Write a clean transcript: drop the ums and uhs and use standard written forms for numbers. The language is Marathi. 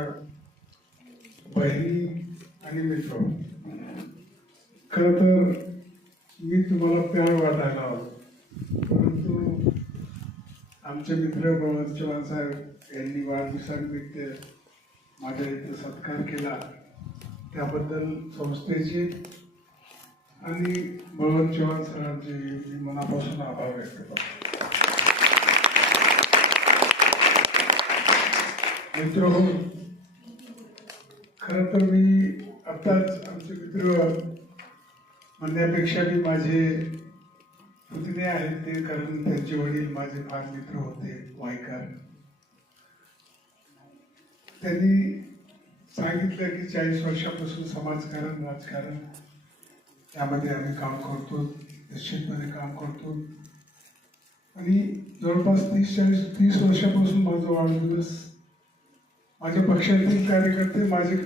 माझ्या बहिणी आणि मित्र, खरं तर मी तुम्हाला प्यार वाटायला हवं, परंतु आमचे मित्र बळवंत चव्हाण साहेब यांनी वाढदिवसानिमित्त माझ्या इथे सत्कार केला, त्याबद्दल संस्थेचे आणि बळवंत चव्हाण सरांचे मी मनापासून आभार व्यक्त करतो. मित्र, खरं तर मी आत्ताच आमचे मित्र म्हणण्यापेक्षा मी माझे पुतणे आहेत ते, कारण त्यांचे वडील माझे फार मित्र होते वायकर. त्यांनी सांगितलं की 40 वर्षापासून समाजकारण राजकारण त्यामध्ये आम्ही काम करतो, निश्चितपणे काम करतो. आणि जवळपास 30 वर्षापासून माझा वाढदिवस माझ्या पक्षातील कार्यकर्ते माझे